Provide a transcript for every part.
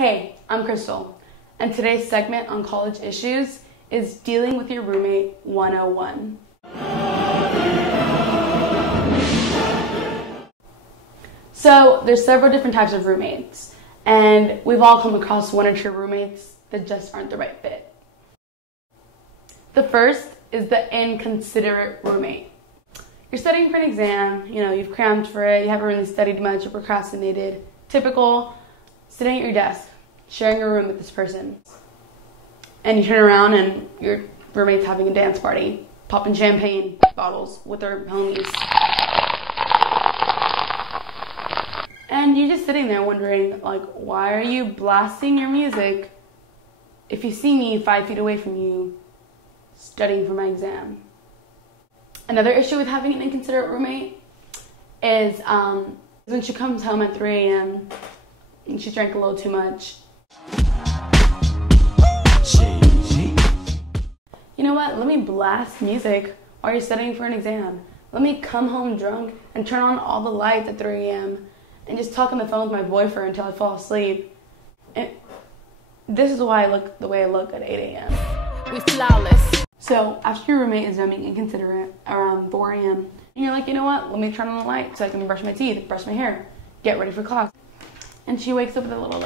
Hey, I'm Crystal, and today's segment on college issues is Dealing with Your Roommate 101. So, there's several different types of roommates, and we've all come across one or two roommates that just aren't the right fit. The first is the inconsiderate roommate. You're studying for an exam, you've crammed for it, you haven't really studied much or procrastinated. Typical, sitting at your desk, sharing a room with this person. And you turn around and your roommate's having a dance party, popping champagne bottles with their homies. And you're just sitting there wondering, why are you blasting your music if you see me 5 feet away from you studying for my exam? Another issue with having an inconsiderate roommate is when she comes home at 3 a.m. and she drank a little too much. You know what? Let me blast music while you're studying for an exam. Let me come home drunk and turn on all the lights at 3 a.m. and just talk on the phone with my boyfriend until I fall asleep. And this is why I look the way I look at 8 a.m. We flawless. So after your roommate is done being inconsiderate around 4 a.m. and you're like, you know what? Let me turn on the light so I can brush my teeth, brush my hair, get ready for class. And she wakes up with a little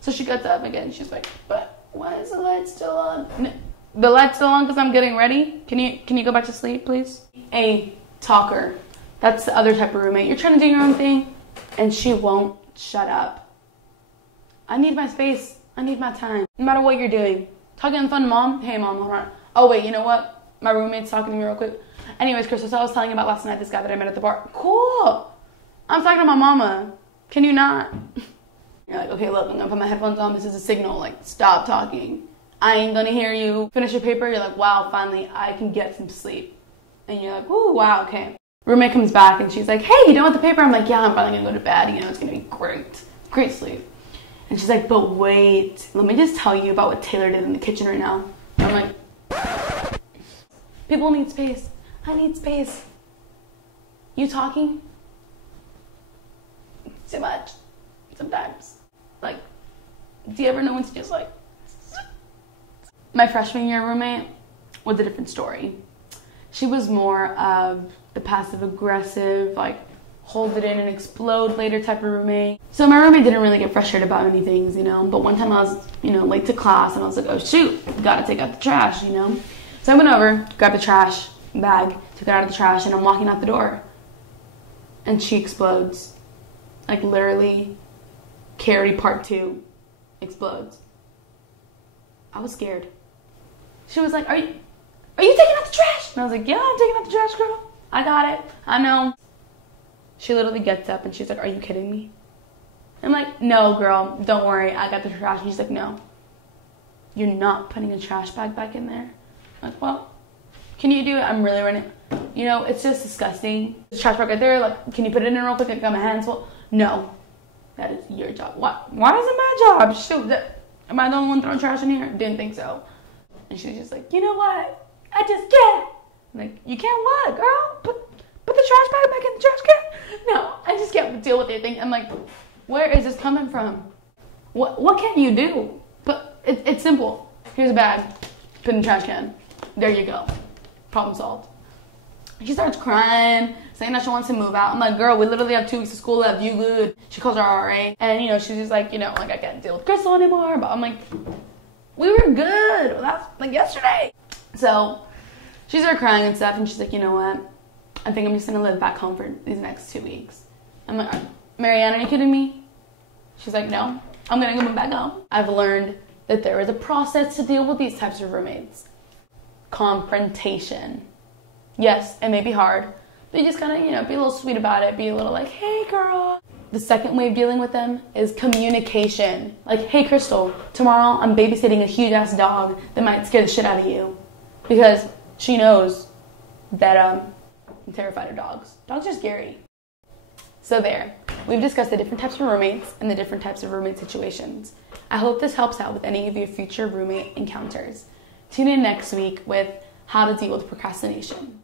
So she gets up again. She's like, but why is the light still on? No, the light's still on because I'm getting ready. Can you go back to sleep, please? A talker. That's the other type of roommate. You're trying to do your own thing, and she won't shut up. I need my space. I need my time. No matter what you're doing. Talking on the phone to mom. Hey, mom, hold on. Oh, wait, you know what? My roommate's talking to me real quick. Anyways, Crystal, so I was telling you about last night, this guy that I met at the bar. Cool. I'm talking to my mama. Can you not? You're like, okay, look, I'm gonna put my headphones on. This is a signal. Stop talking. I ain't gonna hear you. Finish your paper. You're like, wow, finally, I can get some sleep. And you're like, ooh, wow, okay. Roommate comes back and she's like, hey, you done with the paper? I'm like, yeah, I'm probably gonna go to bed. It's gonna be great. Great sleep. And she's like, but wait, let me just tell you about what Taylor did in the kitchen right now. And I'm like, people need space. I need space. You talking? Too much. Sometimes. Do you ever know when to just My freshman year roommate was a different story. She was more of the passive aggressive, hold it in and explode later type of roommate. So my roommate didn't really get frustrated about many things, but one time I was, late to class and I was like, oh shoot, gotta take out the trash, So I went over, grabbed the trash bag, took it out of the trash, and I'm walking out the door. And she explodes. Literally, Carrie Part 2 explodes. I was scared. She was like, are you taking out the trash? And I was like, yeah, I'm taking out the trash, girl. I got it. I know. She literally gets up and she's like, are you kidding me? I'm like, no, girl, don't worry. I got the trash. And she's like, no. You're not putting a trash bag back in there. I'm like, well, can you do it? I'm really running. It's just disgusting. The trash bag right there. Can you put it in real quick? I got my hands full. No. That is your job. Why is it my job? Shoot, am I the only one throwing trash in here? Didn't think so. And she's just like, you know what? I just can't. I'm like, you can't what, girl? Put the trash bag back in the trash can? No, I just can't deal with anything. I'm like, where is this coming from? What can you do? But it's simple. Here's a bag. Put in the trash can. There you go. Problem solved. She starts crying, saying that she wants to move out. I'm like, girl, we literally have 2 weeks of school left. You good? She calls her RA. And, she's just like, I can't deal with Crystal anymore. But I'm like, we were good. Well, that's yesterday. So she started crying and stuff. And she's like, you know what? I think I'm just going to live back home for these next 2 weeks. I'm like, Marianne, are you kidding me? She's like, no, I'm going to go back home. I've learned that there is a process to deal with these types of roommates. Confrontation. Yes, it may be hard, but you just kind of, be a little sweet about it. Be a little like, hey, girl. The second way of dealing with them is communication. Hey, Crystal, tomorrow I'm babysitting a huge-ass dog that might scare the shit out of you. Because she knows that I'm terrified of dogs. Dogs are scary. So there. We've discussed the different types of roommates and the different types of roommate situations. I hope this helps out with any of your future roommate encounters. Tune in next week with how to deal with procrastination.